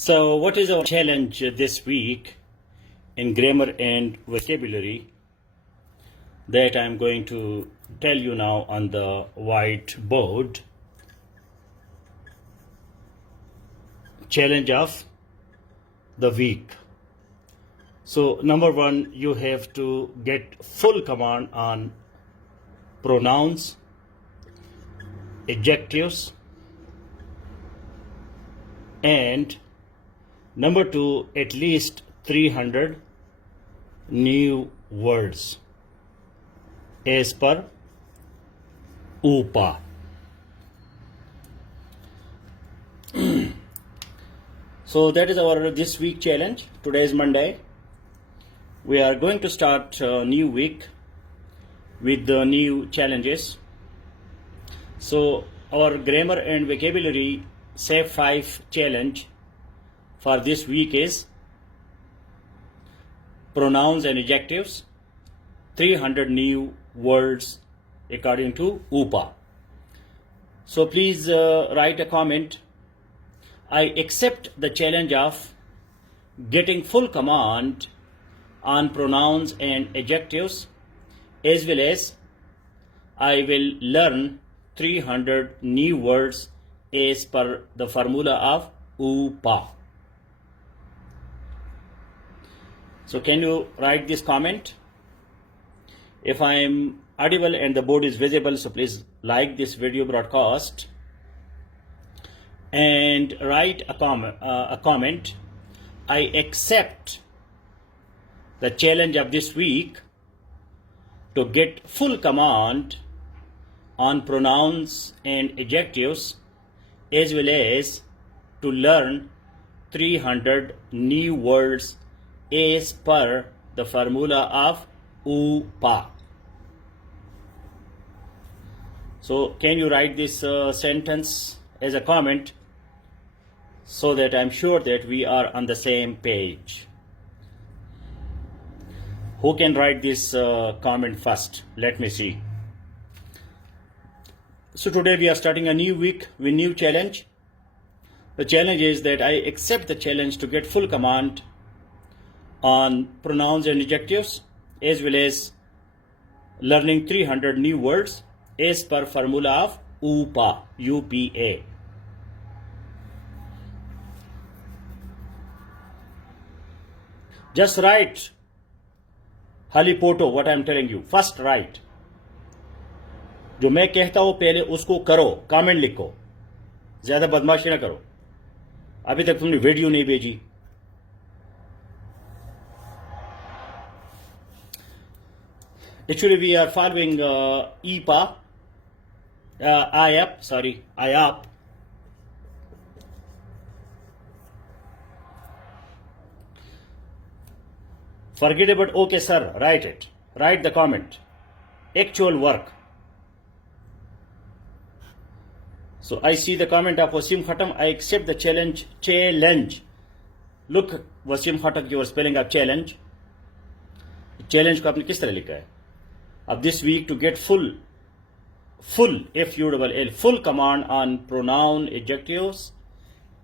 So, what is our challenge this week in grammar and vocabulary that I'm going to tell you now on the whiteboard? Challenge of the week. So, number one, you have to get full command on pronouns, adjectives, and number two, at least 300 new words as per UPA. So that is our this week challenge. Today is Monday. We are going to start a new week with the new challenges. So our grammar and vocabulary Save 5 challenge for this week is pronouns and adjectives, 300 new words according to UPA. So please write a comment. I accept the challenge of getting full command on pronouns and adjectives, as well as I will learn 300 new words as per the formula of UPA. So can you write this comment? If I am audible and the board is visible, so please like this video broadcast and write a comment. I accept the challenge of this week to get full command on pronouns and adjectives, as well as to learn 300 new words as per the formula of UPA. So can you write this sentence as a comment so that I'm sure that we are on the same page? Who can write this comment first? Let me see. So today we are starting a new week with new challenge. The challenge is that I accept the challenge to get full command on pronouns and adjectives, as well as learning 300 new words as per formula of UPA, UPA. Just write halipoto, what I am telling you. First write. जो मैं कहता हूं पहले उसको करो, कमेंट लिखो, ज्यादा बदमाशी ना करो. अभी तक तुमने वीडियो नहीं भेजी. Actually we are following IPA, IAP. Forget about okay sir, write it. Write the comment. Actual work. So I see the comment of Wasim Khatam. I accept the challenge. Challenge. Look, Wasim Khatam, your spelling of challenge. Challenge को आपने किस तरह लिखा है? अब this week to get full FULL full command on pronoun adjectives,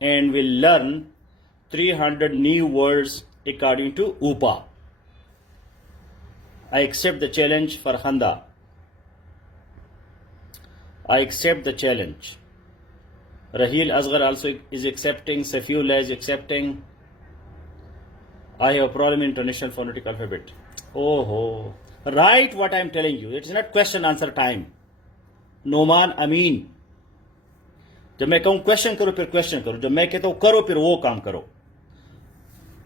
and will learn 300 new words according to UPA. I accept the challenge for Handa. I accept the challenge. Raheel Asghar also is accepting. Safiullah is accepting. I have a problem in international phonetic alphabet. Oh, write what I am telling you. It is not question answer time. Noman Amin. जब मैं कहूँ क्वेश्चन करो फिर क्वेश्चन करो, जब मैं कहता हूँ करो फिर वो काम करो.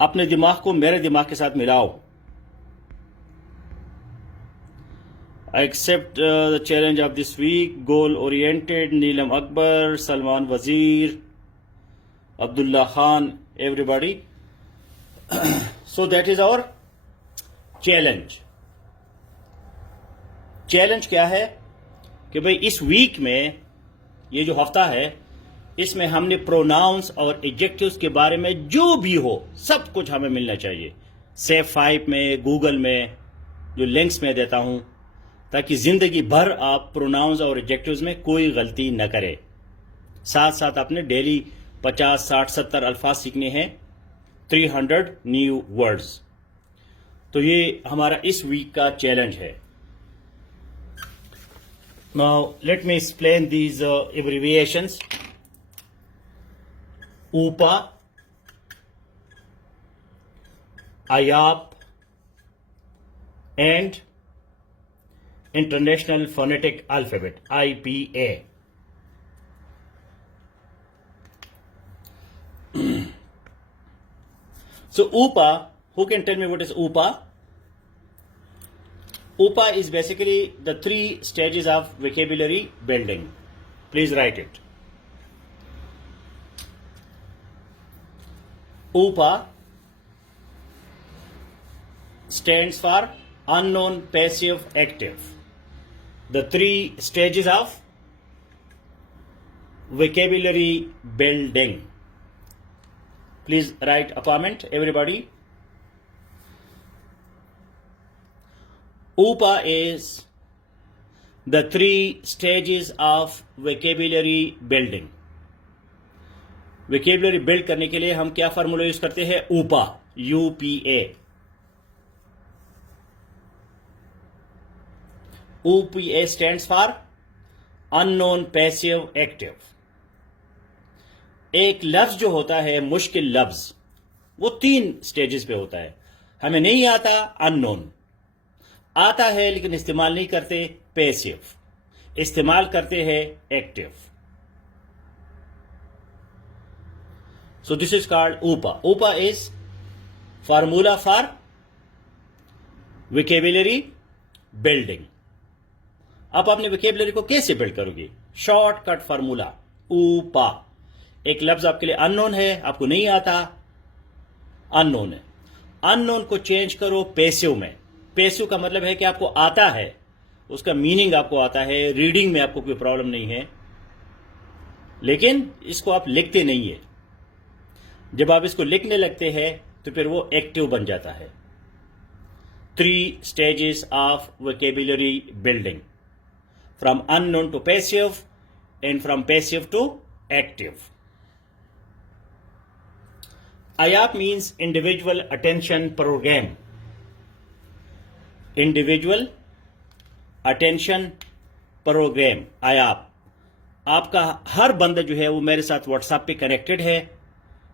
अपने दिमाग को मेरे दिमाग के साथ मिलाओ. I accept the challenge of this week. Goal oriented. Neelam Akbar, Salman Wazir, Abdullah Khan, everybody. So that is our challenge. Challenge क्या है कि भाई इस वीक में, ये जो हफ्ता है, इसमें हमने प्रोनाउंस और एडजेक्टिव्स के बारे में जो भी हो सब कुछ हमें मिलना चाहिए. सेव 5 में, गूगल में जो लिंक्स में देता हूं, ताकि जिंदगी भर आप प्रोनाउंस और एडजेक्टिव्स में कोई गलती न करें. साथ साथ अपने डेली 50, 60, 70 अल्फाज सीखने हैं, 300 न्यू वर्ड्स। तो ये हमारा इस वीक का चैलेंज है। Now let me explain these abbreviations. ऊपा, IAP and International Phonetic Alphabet, IPA. So UPA, who can tell me what is UPA? UPA is basically the 3 stages of vocabulary building. Please write it. UPA stands for unknown passive active. The 3 stages of vocabulary building. Please write a comment, everybody. UPA is the 3 stages of vocabulary building. vocabulary build करने के लिए हम क्या formula use करते हैं? UPA, UPA. UPA stands for unknown passive active. एक लफ्ज जो होता है, मुश्किल लफ्ज, वो 3 स्टेजेस पे होता है। हमें नहीं आता, अननोन। आता है लेकिन इस्तेमाल नहीं करते, पैसिव। इस्तेमाल करते हैं, active. So this is called UPA. UPA is formula for vocabulary building. अब आपने vocabulary को कैसे बिल्ड करोगे? Shortcut formula, UPA। एक लफ्ज आपके लिए अननोन है, आपको नहीं आता, अननोन है। अननोन को चेंज करो पैसिव में। पैसिव का मतलब है कि आपको आता है, उसका मीनिंग आपको आता है, रीडिंग में आपको कोई प्रॉब्लम नहीं है, लेकिन इसको आप लिखते नहीं है। जब आप इसको लिखने लगते हैं तो फिर वो एक्टिव बन जाता है। 3 stages of vocabulary building, from unknown to passive and from passive to active. IAP means individual attention program. Individual attention program, IAP. आपका हर बंदा जो है वो मेरे साथ व्हाट्सएप पे कनेक्टेड है,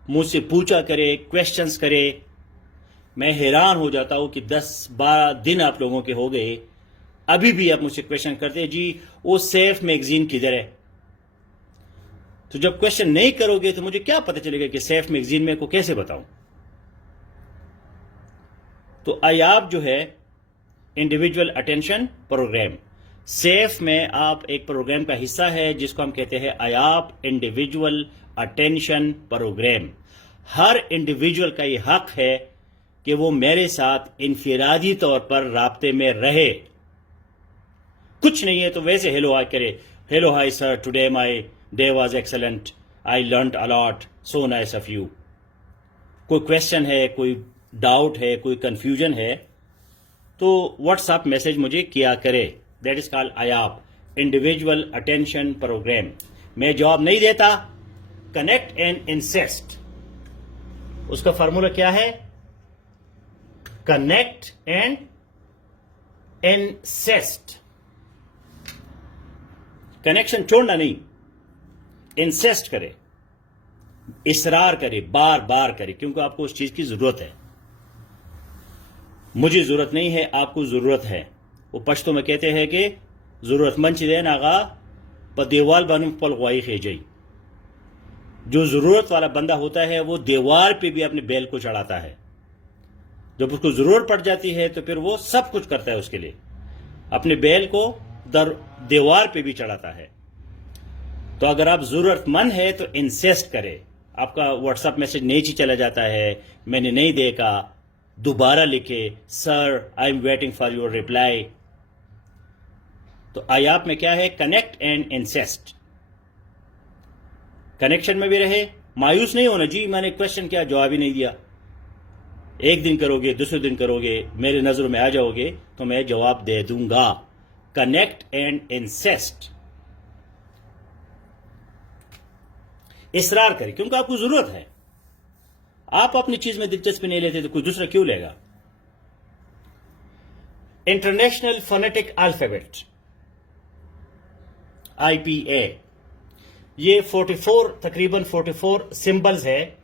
मुझसे पूछा करे, क्वेश्चंस करे। मैं हैरान हो जाता हूं कि 10-12 दिन आप लोगों के हो गए, अभी भी आप मुझसे क्वेश्चन करते हैं, जी वो सेफ मैगजीन किधर है? तो जब क्वेश्चन नहीं करोगे तो मुझे क्या पता चलेगा कि सेफ मैगजीन में को कैसे बताऊं? तो IAP जो है इंडिविजुअल अटेंशन प्रोग्राम, सेफ में आप एक प्रोग्राम का हिस्सा है जिसको हम कहते हैं IAP इंडिविजुअल अटेंशन प्रोग्राम। हर इंडिविजुअल का ये हक है कि वो मेरे साथ इनफिरादी तौर पर राब्ते में रहे। कुछ नहीं है तो वैसे हेलो हाय करे, hello hi sir, today my day was excellent, I learned a lot, so nice of you. कोई क्वेश्चन है, कोई डाउट है, कोई कंफ्यूजन है तो व्हाट्सएप मैसेज मुझे किया करे। That is called IAP individual attention programme. मैं जवाब नहीं देता, कनेक्ट एंड इंसिस्ट। उसका फॉर्मूला क्या है? Connect and insist. कनेक्शन छोड़ना नहीं, इंसिस्ट करे, इसरार करे, बार बार करे, क्योंकि आपको उस चीज की जरूरत है। मुझे जरूरत नहीं है, आपको जरूरत है। वो पश्तो में कहते हैं कि जरूरतमंद चीजें नागा पर दीवार बन पल गवाई खे जाई। जो जरूरत वाला बंदा होता है वो दीवार पे भी अपने बैल को चढ़ाता है। जब उसको जरूरत पड़ जाती है तो फिर वो सब कुछ करता है उसके लिए, अपने बैल को दीवार पे भी चढ़ाता है। तो अगर आप जरूरतमंद है तो इंसिस्ट करें। आपका व्हाट्सएप मैसेज नीचे चला जाता है, मैंने नहीं देखा, दोबारा लिखे, sir I am waiting for your reply. तो IAP में क्या है? Connect and insist. कनेक्शन में भी रहे, मायूस नहीं होना, जी मैंने क्वेश्चन किया जवाब ही नहीं दिया। एक दिन करोगे, दूसरे दिन करोगे, मेरे नजरों में आ जाओगे तो मैं जवाब दे दूंगा। Connect and insist. इसरार करें, क्योंकि आपको जरूरत है। आप अपनी चीज में दिलचस्पी नहीं लेते तो कोई दूसरा क्यों लेगा। इंटरनेशनल फोनेटिक अल्फाबेट IPA, ये 44 तकरीबन 44 सिंबल्स है,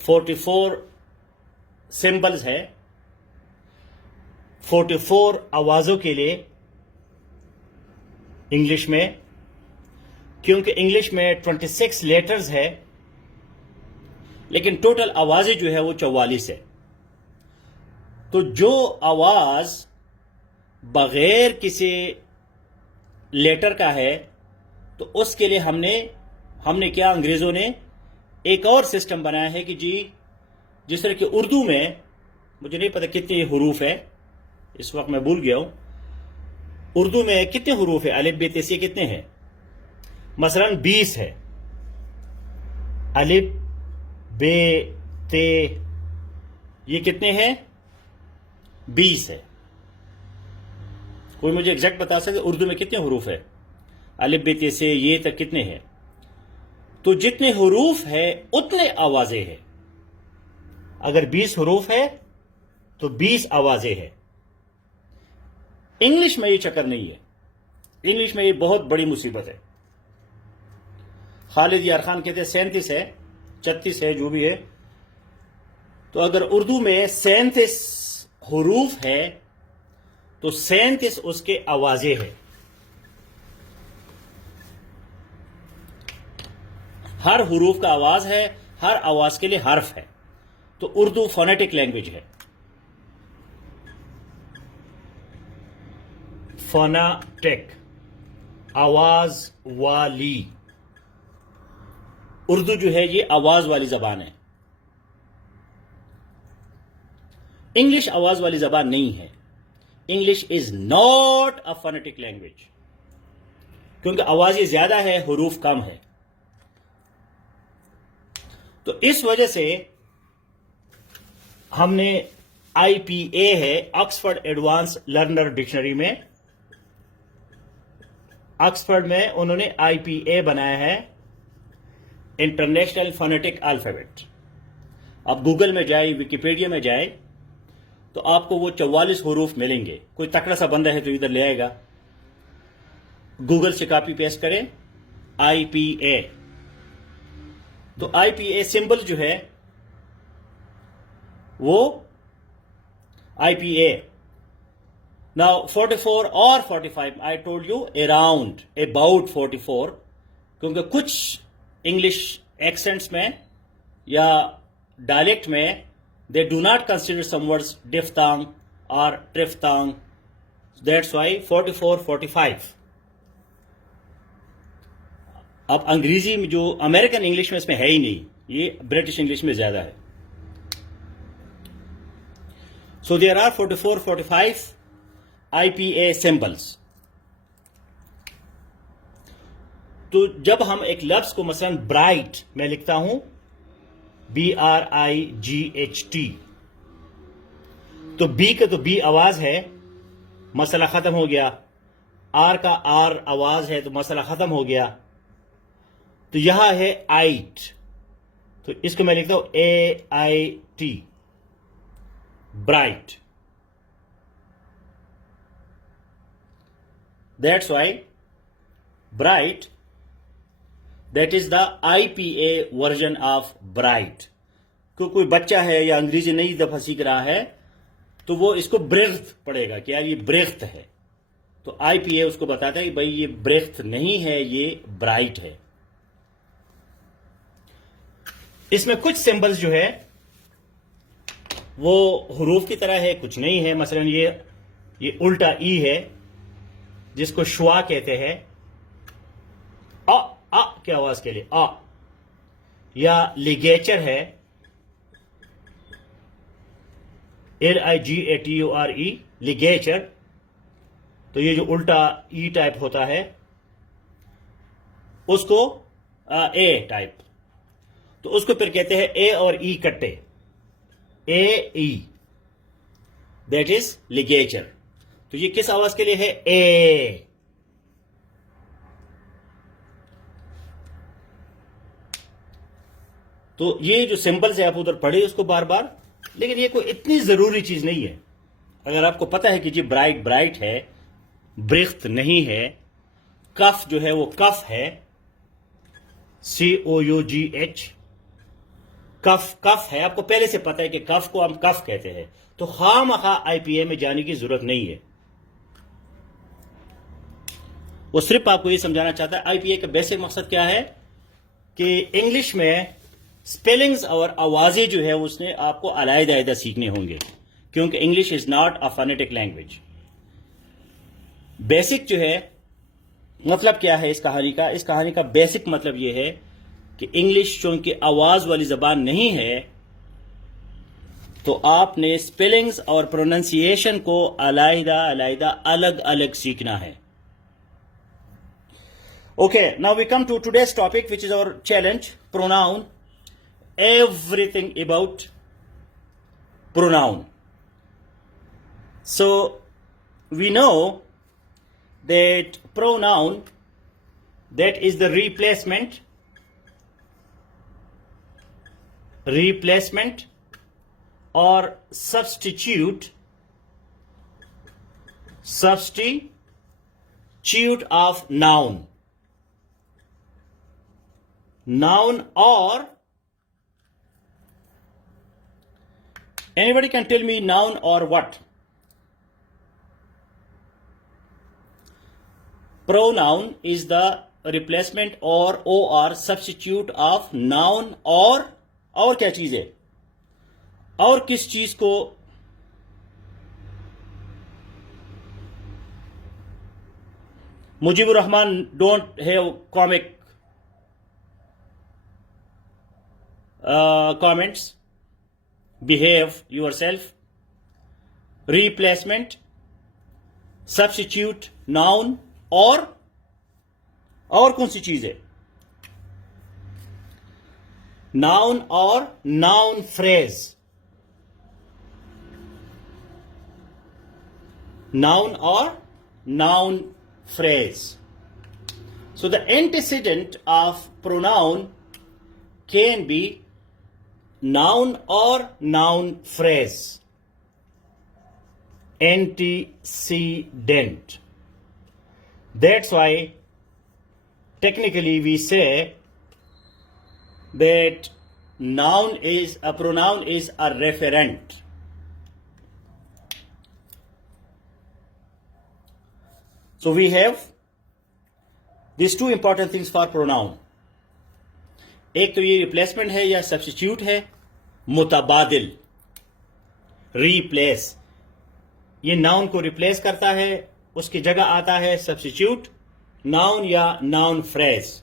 44 सिंबल्स है 44 आवाजों के लिए इंग्लिश में, क्योंकि इंग्लिश में 26 लेटर्स है, लेकिन टोटल आवाजें जो है वो 44 है। तो जो आवाज बगैर किसी लेटर का है, तो उसके लिए हमने क्या, अंग्रेजों ने एक और सिस्टम बनाया है कि जी, जिस तरह कि उर्दू में मुझे नहीं पता कितने हुरूफ है, इस वक्त मैं भूल गया हूं, उर्दू में कितने हुरूफ है, अलिफ बे ते से कितने हैं, मसलन 20 है। अलिफ बे ते ये कितने हैं, 20 है। कोई मुझे एग्जैक्ट बता सके उर्दू में कितने हुरूफ है, अलिफ बे ते से ये तक कितने हैं। तो जितने हुरूफ है उतने आवाजें हैं। अगर 20 हुरूफ है तो 20 आवाजें हैं। इंग्लिश में ये चक्कर नहीं है, इंग्लिश में ये बहुत बड़ी मुसीबत है। खालिद यार खान कहते हैं 37 है, 36 है, जो भी है। तो अगर उर्दू में 37 हुरूफ है तो 37 उसके आवाजें हैं। हर हुरूफ का आवाज है, हर आवाज के लिए हर्फ है। तो उर्दू फोनेटिक लैंग्वेज है। फोनेटिक, आवाज वाली। उर्दू जो है ये आवाज वाली जबान है। इंग्लिश आवाज वाली जबान नहीं है। English is not a phonetic language, क्योंकि आवाजें ज्यादा है, हुरूफ कम है। तो इस वजह से हमने IPA है, ऑक्सफोर्ड एडवांस लर्नर डिक्शनरी में, ऑक्सफोर्ड में उन्होंने IPA बनाया है, इंटरनेशनल फोनेटिक अल्फाबेट। आप गूगल में जाए, विकिपीडिया में जाए, तो आपको वो 44 हुरूफ मिलेंगे। कोई तकड़ा सा बंदा है तो इधर ले आएगा, गूगल से कॉपी पेस्ट करें IPA। तो IPA सिंबल जो है वो IPA। नाउ 44 और 45, I told you around, about 44, क्योंकि कुछ इंग्लिश एक्सेंट्स में या डायलेक्ट में they do not consider some words diphthong or triphthong. That's why 44, 45. अब अंग्रेजी में जो अमेरिकन इंग्लिश में इसमें है ही नहीं, ये ब्रिटिश इंग्लिश में ज्यादा है। So there are 44, 45 IPA symbols. तो जब हम एक लफ्ज को मसलन ब्राइट में लिखता हूं, BRIGHT, तो बी का तो बी आवाज है, मसला खत्म हो गया। आर का आर आवाज है, तो मसला खत्म हो गया। तो यहां है आइट, तो इसको मैं लिखता हूं AIT, bright. That's why bright, that is the IPA version of bright. कोई बच्चा है या अंग्रेजी नई दफा सीख रहा है तो वो इसको ब्रेख्त पढ़ेगा कि यार ये ब्रेख्त है, तो IPA उसको बताता है कि भाई ये ब्रेख्त नहीं है, ये ब्राइट है। इसमें कुछ सिंबल्स जो है वो हुरूफ की तरह है, कुछ नहीं है। मसलन ये उल्टा ई है जिसको शुआ कहते हैं, आ की आवाज के लिए आ, या लिगेचर है LIGATURE, लिगेचर। तो ये जो उल्टा ई टाइप होता है उसको ए टाइप, तो उसको फिर कहते हैं ए और ई कट्टे, AE, दैट इज लिगेचर। तो ये किस आवाज के लिए है, ए। तो ये जो सिंबल्स है आप उधर पढ़े उसको बार बार, लेकिन ये कोई इतनी जरूरी चीज नहीं है। अगर आपको पता है कि जी ब्राइट ब्राइट है, ब्रिख्त नहीं है, कफ जो है वो कफ है, COUGH, कफ कफ है, आपको पहले से पता है कि कफ को हम कफ कहते हैं, तो खामखा IPA में जाने की जरूरत नहीं है। वो सिर्फ आपको ये समझाना चाहता है IPA का बेसिक मकसद क्या है कि इंग्लिश में स्पेलिंग्स और आवाजें जो है उसने आपको अलग-अलग सीखने होंगे, क्योंकि English is not a phonetic language. Basic जो है मतलब क्या है इस कहानी का बेसिक मतलब यह है कि इंग्लिश चूंकि आवाज वाली जबान नहीं है, तो आपने स्पेलिंग्स और प्रोनाउंसिएशन को अलग अलग सीखना है। Okay, now we come to today's topic, which is our challenge, pronoun. Everything about pronoun. So, we know that pronoun, that is the replacement or substitute of noun. Noun, or anybody can tell me noun or what? Pronoun is the replacement or substitute of noun, और क्या चीज है, और किस चीज को Mujibur Rahman don't have comic comments, behave yourself, replacement, substitute, noun, और कौन सी चीज है? noun और noun phrase, noun और noun phrase. So the antecedent of pronoun can be noun or noun phrase. Antecedent. That's why technically we say that a pronoun is a referent. So we have these two important things for pronoun. एक तो ये रिप्लेसमेंट है या सब्स्टिट्यूट है, मुतबादिल, रीप्लेस, ये नाउन को रिप्लेस करता है, उसकी जगह आता है सब्स्टिट्यूट, नाउन या नाउन फ्रेज.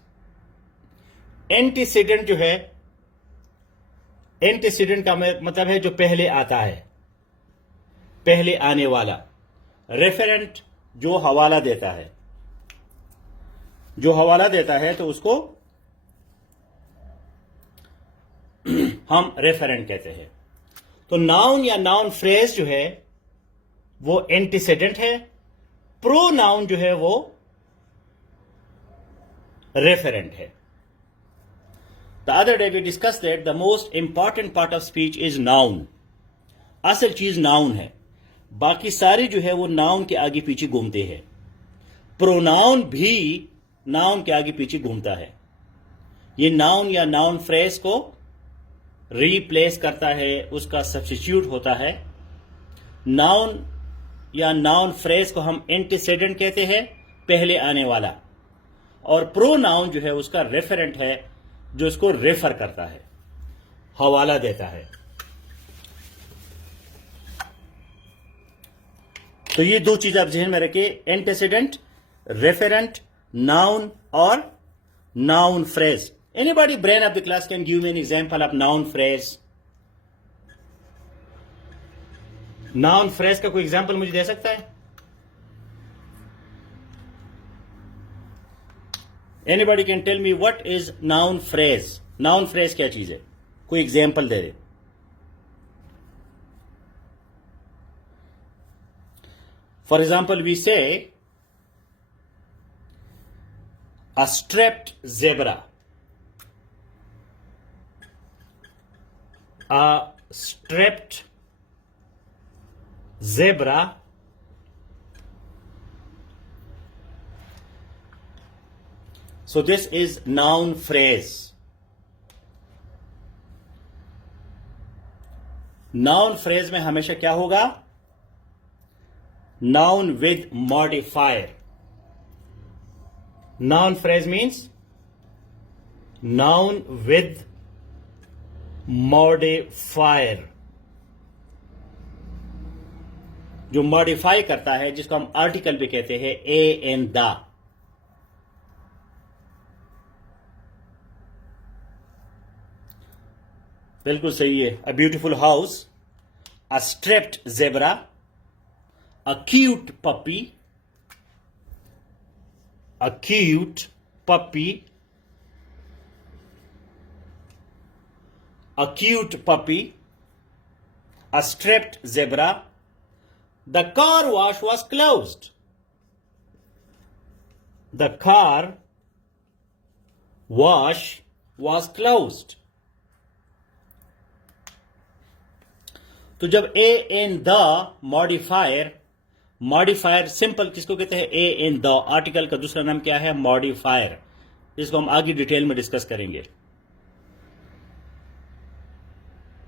एंटीसीडेंट जो है, एंटीसीडेंट का मतलब है जो पहले आता है, पहले आने वाला. रेफरेंट जो हवाला देता है, जो हवाला देता है तो उसको हम रेफरेंट कहते हैं. तो नाउन या नाउन फ्रेज जो है वो एंटीसीडेंट है, प्रोनाउन जो है वो रेफरेंट है. The other day we discuss that the most important part of speech is noun. असल चीज नाउन है, बाकी सारी जो है वो नाउन के आगे पीछे घूमते हैं. प्रोनाउन भी नाउन के आगे पीछे घूमता है. ये नाउन या नाउन फ्रेज को रिप्लेस करता है, उसका सब्स्टिट्यूट होता है. नाउन या नाउन फ्रेज को हम एंटीसीडेंट कहते हैं, पहले आने वाला, और प्रोनाउन जो है उसका रेफरेंट है, जो इसको रेफर करता है, हवाला देता है. तो ये दो चीज आप जहन में रखिए, एंटीसीडेंट, रेफरेंट, नाउन और noun phrase. Anybody brain of the class can give me an example of noun phrase? Noun phrase का कोई एग्जाम्पल मुझे दे सकता है? Anybody can tell me what is noun phrase? Noun phrase क्या चीज है? कोई एग्जाम्पल दे दे. For example, we say a strapped zebra. a strapped zebra, so this is noun phrase. Noun phrase में हमेशा क्या होगा? Noun with modifier. Noun phrase means noun with modifier, जो मॉडिफाई करता है, जिसको हम आर्टिकल भी कहते हैं, ए एंड द. बिल्कुल सही है. A beautiful house, a striped zebra, a cute puppy, a cute puppy, a cute puppy, a striped zebra, the car wash was closed. The car wash was closed. तो जब a an the modifier, modifier simple किसको कहते हैं? ए an the. Article का दूसरा नाम क्या है? मॉडिफायर. इसको हम आगे डिटेल में डिस्कस करेंगे.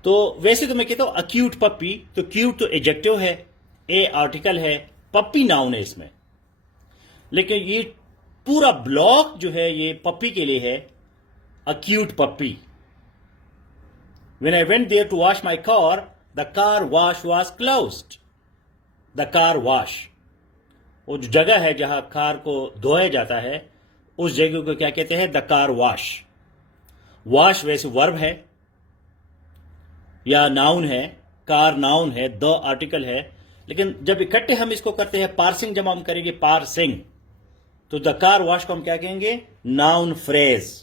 तो वैसे तो मैं कहता हूं अक्यूट पप्पी, तो क्यूट तो एडजेक्टिव है, ए आर्टिकल है, पप्पी नाउन है इसमें. लेकिन ये पूरा ब्लॉक जो है ये पप्पी के लिए है, acute puppy. When I went there to wash my car, the car wash was closed. The car wash, वो जो जगह है जहां कार को धोया जाता है, उस जगह को क्या कहते हैं? The car wash. वॉश वैसे वर्ब है या नाउन है, कार नाउन है, द आर्टिकल है. लेकिन जब इकट्ठे हम इसको करते हैं, पार्सिंग जब हम करेंगे, पार्सिंग, तो द कार वॉश को हम क्या कहेंगे? Noun phrase.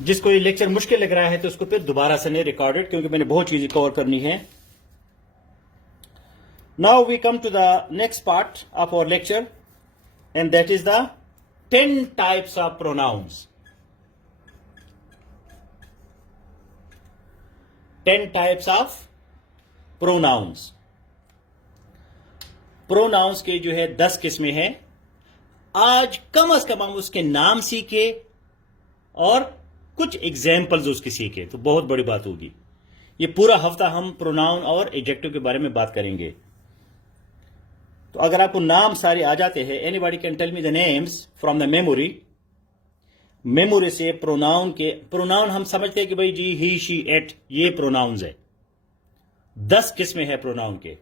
जिसको ये लेक्चर मुश्किल लग रहा है तो उसको फिर दोबारा से नहीं रिकॉर्डेड, क्योंकि मैंने बहुत चीजें कवर करनी है. Now we come to the next part of our lecture, and that is the 10 types of pronouns. 10 types of pronouns. Pronouns के जो है 10 किस्में हैं. आज कम से कम हम उसके नाम सीखे और कुछ एग्जाम्पल्स उसके सीखे, तो बहुत बड़ी बात होगी. ये पूरा हफ्ता हम प्रोनाउन और एडजेक्टिव के बारे में बात करेंगे. तो अगर आपको नाम सारे आ जाते हैं, anybody can tell me the names from the memory. Memory से प्रोनाउन हम समझते हैं कि भाई जी, ही, शी, एट, ये प्रोनाउंस है. 10 किस्में हैं प्रोनाउन के.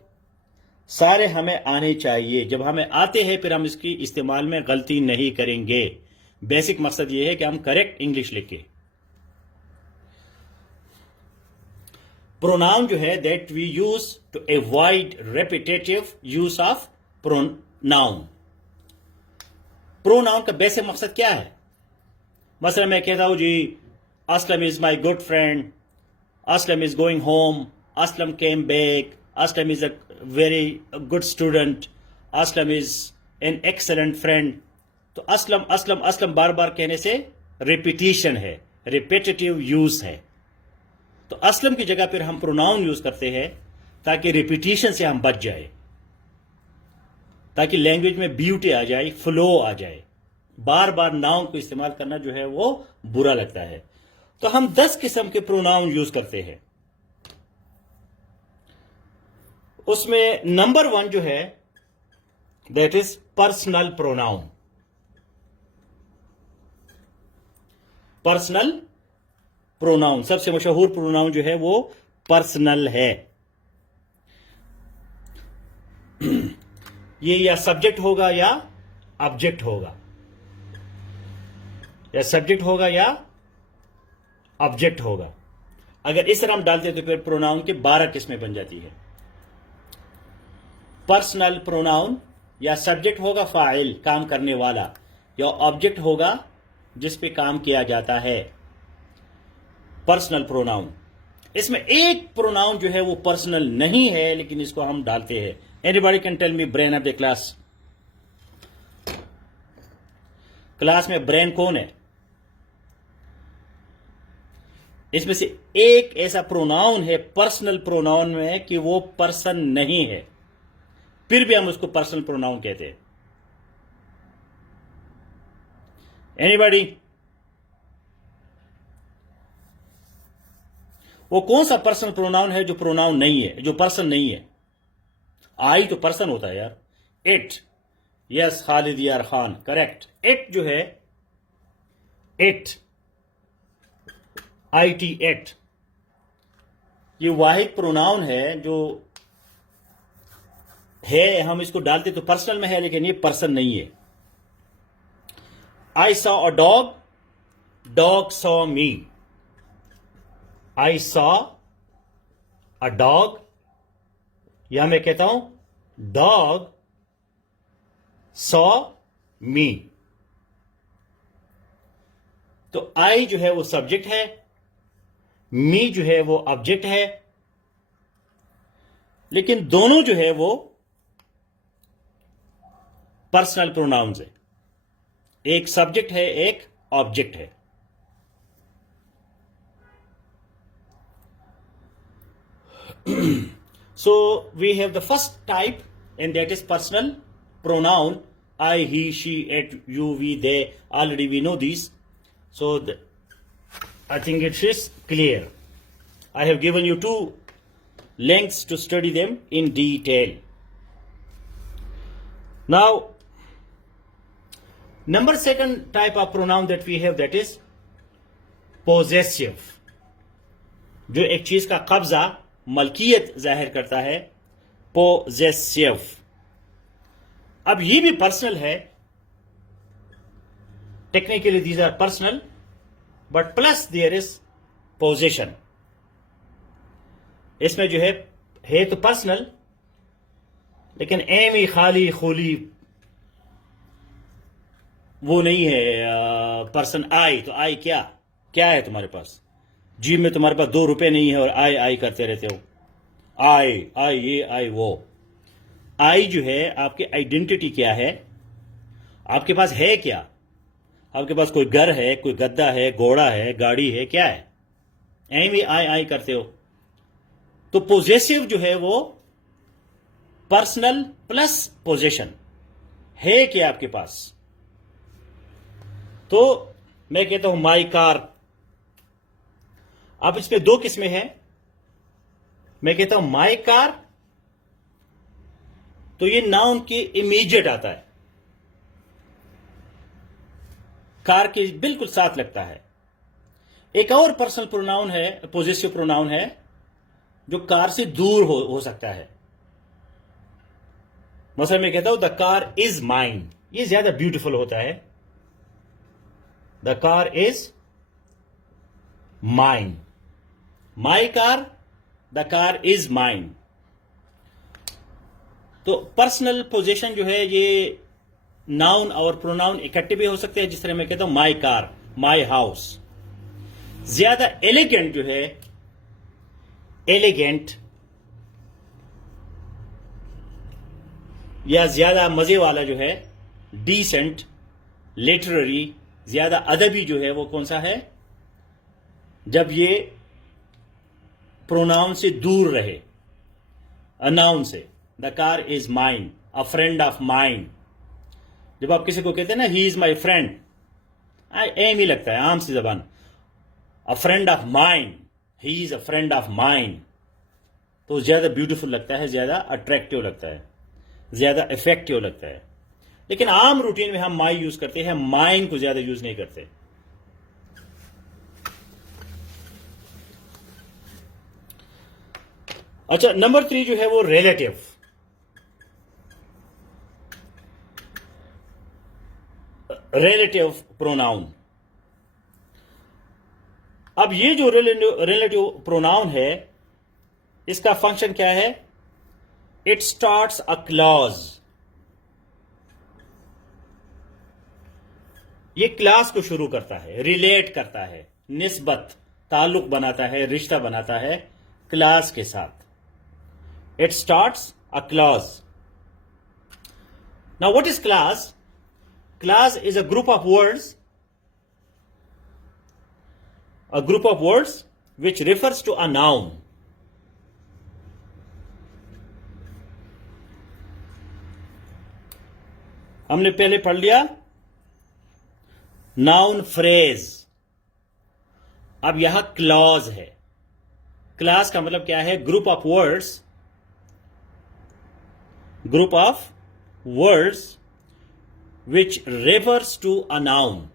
सारे हमें आने चाहिए. जब हमें आते हैं फिर हम इसकी इस्तेमाल में गलती नहीं करेंगे. बेसिक मकसद यह है कि हम करेक्ट इंग्लिश लिखें. प्रोनाउन जो है that we use to avoid repetitive use of pronoun. Pronoun का बेसिक मकसद क्या है? मसलन मैं कहता हूं जी, Aslam is my good friend, Aslam is going home, Aslam came back, Aslam is a very good student, Aslam is an excellent friend. तो असलम असलम असलम बार बार कहने से रिपीटिशन है, रिपीटेटिव यूज है. तो असलम की जगह फिर हम प्रोनाउन यूज करते हैं ताकि रिपीटिशन से हम बच जाए, ताकि लैंग्वेज में ब्यूटी आ जाए, फ्लो आ जाए. बार बार नाउन को इस्तेमाल करना जो है वो बुरा लगता है. तो हम 10 किस्म के प्रोनाउन यूज करते हैं. उसमें नंबर 1 जो है that is personal pronoun. Personal pronoun, सबसे मशहूर प्रोनाउन जो है वो पर्सनल है. ये या सब्जेक्ट होगा या ऑब्जेक्ट होगा, या सब्जेक्ट होगा या ऑब्जेक्ट होगा. अगर इस तरह हम डालते तो फिर प्रोनाउन के 12 किस्में बन जाती है. पर्सनल प्रोनाउन या सब्जेक्ट होगा फाइल, काम करने वाला, या ऑब्जेक्ट होगा जिस पे काम किया जाता है. Personal pronoun. इसमें एक प्रोनाउन जो है वो पर्सनल नहीं है, लेकिन इसको हम डालते हैं. Anybody can tell me brain of the class. Class में ब्रेन कौन है? इसमें से एक ऐसा प्रोनाउन है पर्सनल प्रोनाउन में कि वो पर्सन नहीं है, फिर भी हम उसको पर्सनल प्रोनाउन कहते हैं। एनीबॉडी? वो कौन सा पर्सनल प्रोनाउन है जो प्रोनाउन नहीं है, जो पर्सन नहीं है? आई तो पर्सन होता है यार। इट, यस खालिद यार खान, करेक्ट। इट जो है, इट, IT, इट, ये वाहिद प्रोनाउन है जो है, हम इसको डालते तो पर्सनल में है, लेकिन ये पर्सन नहीं है। I saw a dog, dog saw me. I saw a dog, यहां मैं कहता हूं डॉग सॉ मी। तो आई जो है वो सब्जेक्ट है, मी जो है वो ऑब्जेक्ट है, लेकिन दोनों जो है वो पर्सनल प्रोनाउंस है। एक सब्जेक्ट है, एक ऑब्जेक्ट है। So we have the first type, and that is personal pronoun. I, he, she, it, you, we, they. Already we know these. So I think it is clear. I have given you 2 links to study them in detail. Now, second type of pronoun that we have, that is possessive. जो एक चीज का कब्जा, मलकियत जाहिर करता है, पोजेसिव। अब ये भी पर्सनल है, technically these are personal, but plus there is possession. इसमें जो है तो पर्सनल, लेकिन एम ही खाली खोली वो नहीं है। पर्सन आई, तो आई क्या क्या है तुम्हारे पास? जी में तुम्हारे पास 2 रुपए नहीं है और आई आई करते रहते हो। आई आई ये आई वो। आई जो है आपकी आइडेंटिटी क्या है, आपके पास है क्या? आपके पास कोई घर है, कोई गद्दा है, घोड़ा है, गाड़ी है, क्या है? एम ही आई आई करते हो। तो पोजेसिव जो है वो पर्सनल प्लस पोजेशन है क्या आपके पास? तो मैं कहता हूं माई कार। अब इसमें 2 किस्में हैं। मैं कहता हूं माई कार, तो ये नाउन के इमीडिएट आता है, कार के बिल्कुल साथ लगता है। एक और पर्सनल प्रोनाउन है, पोजेसिव प्रोनाउन है, जो कार से दूर हो सकता है। मसलन मैं कहता हूं द कार इज माइन, ये ज्यादा ब्यूटीफुल होता है। The car is mine, my car, the car is mine. तो पर्सनल पोजेशन जो है ये नाउन और प्रोनाउन इकट्ठे भी हो सकते हैं, जिस तरह मैं कहता हूं माई कार, माई हाउस। ज्यादा एलिगेंट जो है, एलिगेंट या ज्यादा मजे वाला जो है डिसेंट, लिटरेरी, ज्यादा अदबी जो है वो कौन सा है? जब ये प्रोनाउन से दूर रहे, अनाउन से। The car is mine, a friend of mine. जब आप किसी को कहते हैं ना ही इज माई फ्रेंड, एम ही लगता है आम सी जबान। A friend of mine, he is a friend of mine, तो ज्यादा ब्यूटीफुल लगता है, ज्यादा अट्रैक्टिव लगता है, ज्यादा इफेक्टिव लगता है। लेकिन आम रूटीन में हम माई यूज करते हैं, माइन को ज्यादा यूज नहीं करते। अच्छा, नंबर 3 जो है वो रिलेटिव। Relative pronoun. अब ये जो रिलेटिव प्रोनाउन है, इसका फंक्शन क्या है? It starts a clause. ये क्लास को शुरू करता है, रिलेट करता है, निस्बत, ताल्लुक बनाता है, रिश्ता बनाता है क्लास के साथ। It starts a clause. Now, what is class? Class is a group of words. A group of words which refers to a noun. हमने पहले पढ़ लिया नाउन फ्रेज, अब यहां क्लॉज है। क्लास का मतलब क्या है? Group of words which refers to a noun.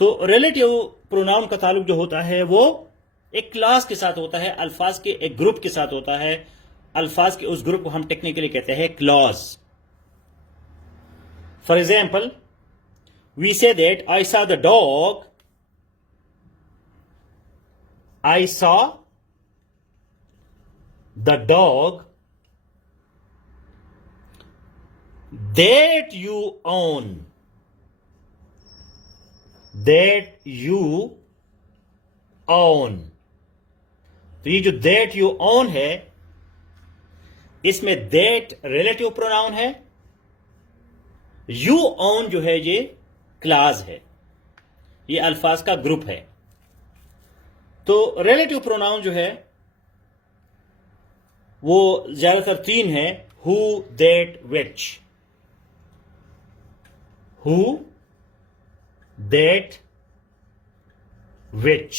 तो रिलेटिव प्रोनाउन का ताल्लुक जो होता है वो एक क्लास के साथ होता है, अल्फाज के एक ग्रुप के साथ होता है। अल्फाज के उस ग्रुप को हम टेक्निकली कहते हैं clause. For example, we say that I saw the dog. I saw the dog that you own. That you own. तो ये जो that you own है, इसमें that relative pronoun है, यू ऑन जो है ये क्लास है, ये अल्फाज का ग्रुप है। तो रिलेटिव प्रोनाउन जो है वो ज्यादातर तीन है, who, that, which. Who, that, which.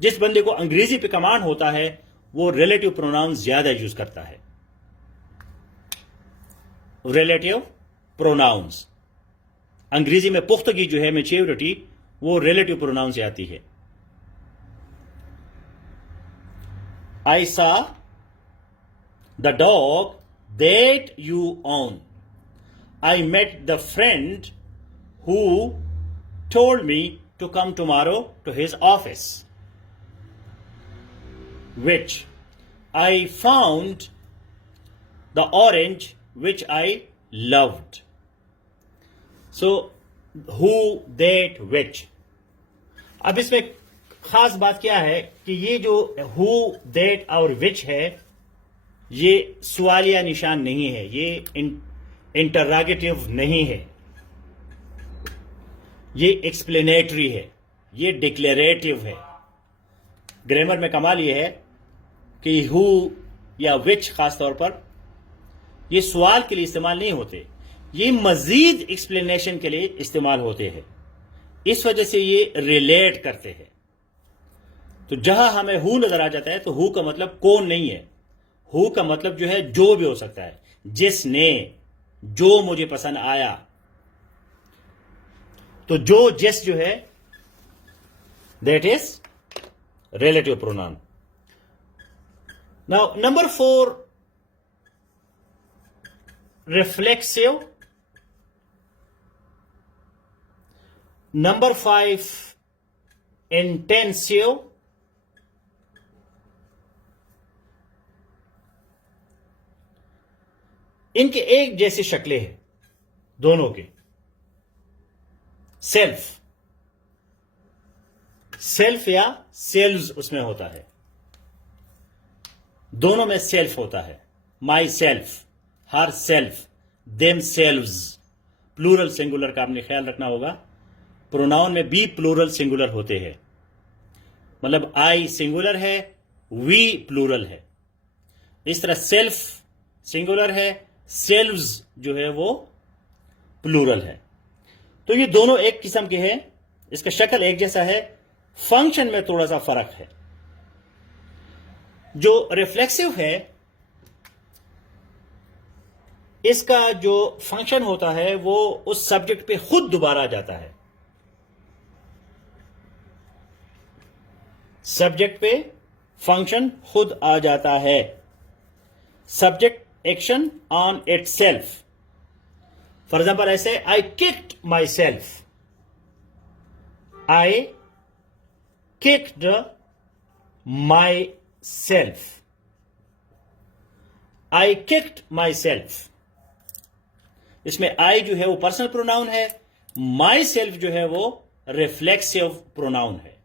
जिस बंदे को अंग्रेजी पे कमांड होता है वो रिलेटिव प्रोनाउन ज्यादा यूज करता है। रिलेटिव प्रोनाउंस, अंग्रेजी में पुख्तगी जो है, मैच्योरिटी, वो रिलेटिव प्रोनाउन से आती है। I saw the dog that you own. I met the friend who told me to come tomorrow to his office. Which, I found the orange which I loved. So who, that, which. अब इसमें खास बात क्या है कि ये जो who, that और which है ये सवालिया निशान नहीं है, ये इंटररोगेटिव नहीं है, ये एक्सप्लेनेटरी है, ये डिक्लेरेटिव है। ग्रामर में कमाल ये है कि who या which खास तौर पर ये सवाल के लिए इस्तेमाल नहीं होते, ये मजीद एक्सप्लेनेशन के लिए इस्तेमाल होते हैं। इस वजह से ये रिलेट करते हैं। तो जहां हमें हु नजर आ जाता है तो हु का मतलब कौन नहीं है, हु का मतलब जो है जो भी हो सकता है, जिसने, जो मुझे पसंद आया। तो जो, जिस जो है that is relative pronoun. Now number 4, reflexive. Number 5, intensive. इनके एक जैसी शक्लें हैं दोनों के। सेल्फ या सेल्व्स उसमें होता है, दोनों में सेल्फ होता है। My self, her self, them selves. Plural singular का आपने ख्याल रखना होगा, प्रोनाउन में भी प्लूरल सिंगुलर होते हैं। मतलब आई सिंगुलर है, वी प्लूरल है। इस तरह सेल्फ सिंगुलर है, सेल्व्स जो है वो प्लूरल है। तो ये दोनों एक किस्म के हैं, इसका शक्ल एक जैसा है, फंक्शन में थोड़ा सा फर्क है। जो रिफ्लेक्सिव है इसका जो फंक्शन होता है वो उस सब्जेक्ट पे खुद दोबारा जाता है। सब्जेक्ट पे फंक्शन खुद आ जाता है। Subject action on itself. For example ऐसे, I kicked myself, I kicked myself, I kicked myself. इसमें आई जो है वो पर्सनल प्रोनाउन है, माई सेल्फ जो है वो रिफ्लेक्सिव प्रोनाउन है,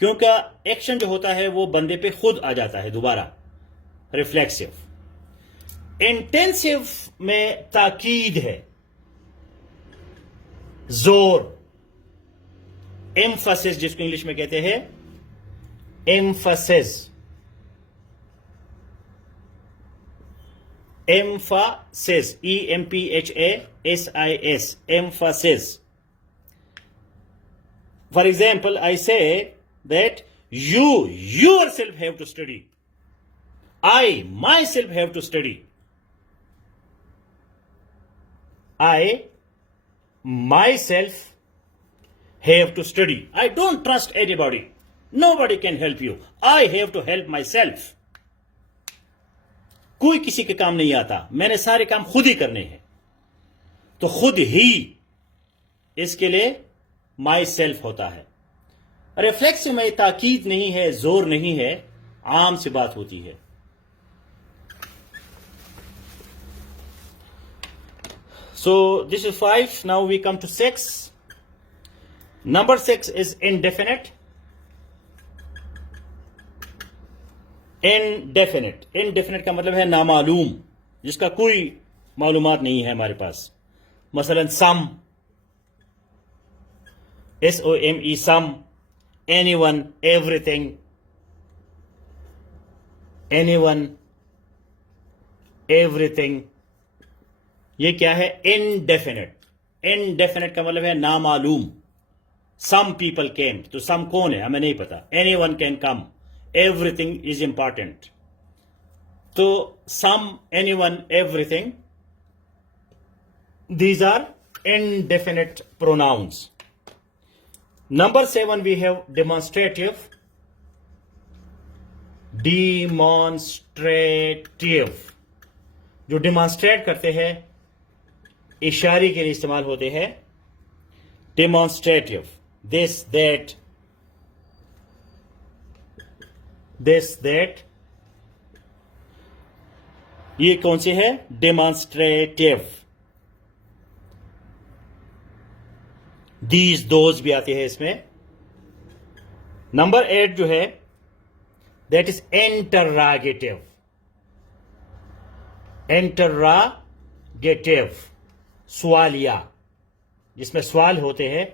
क्योंकि एक्शन जो होता है वो बंदे पे खुद आ जाता है दोबारा, रिफ्लेक्सिव। इंटेंसिव में ताकीद है, जोर, एम्फासिस जिसको इंग्लिश में कहते हैं एम्फासिस, Mphasis, EMPHASIS, emphasis. For example, I say that you yourself have to study. I myself have to study. I myself have to study. I don't trust anybody. Nobody can help you. I have to help myself. कोई किसी के काम नहीं आता, मैंने सारे काम खुद ही करने हैं, तो खुद ही इसके लिए माई सेल्फ होता है। रिफ्लेक्सिव में ताकीद नहीं है, जोर नहीं है, आम सी बात होती है। So this is 5. Now we come to 6. Number 6 is indefinite. Indefinite. Indefinite का मतलब है नामालूम, जिसका कोई मालूमात नहीं है हमारे पास। मसलन some, SOME, some, anyone, everything, anyone, everything, ये क्या है? Indefinite. Indefinite का मतलब है नामालूम। Some people came, तो some कौन है हमें नहीं पता। Anyone can come, everything is important। तो some, anyone, everything, these are indefinite pronouns। Number 7 we have demonstrative। Demonstrative जो demonstrate करते हैं, इशारे के लिए इस्तेमाल होते हैं। Demonstrative, this, that, this, that, ये कौन सी है? Demonstrative। These, those भी आती है इसमें। नंबर 8 जो है that is interrogative। Interrogative सवालिया, जिसमें सवाल होते हैं।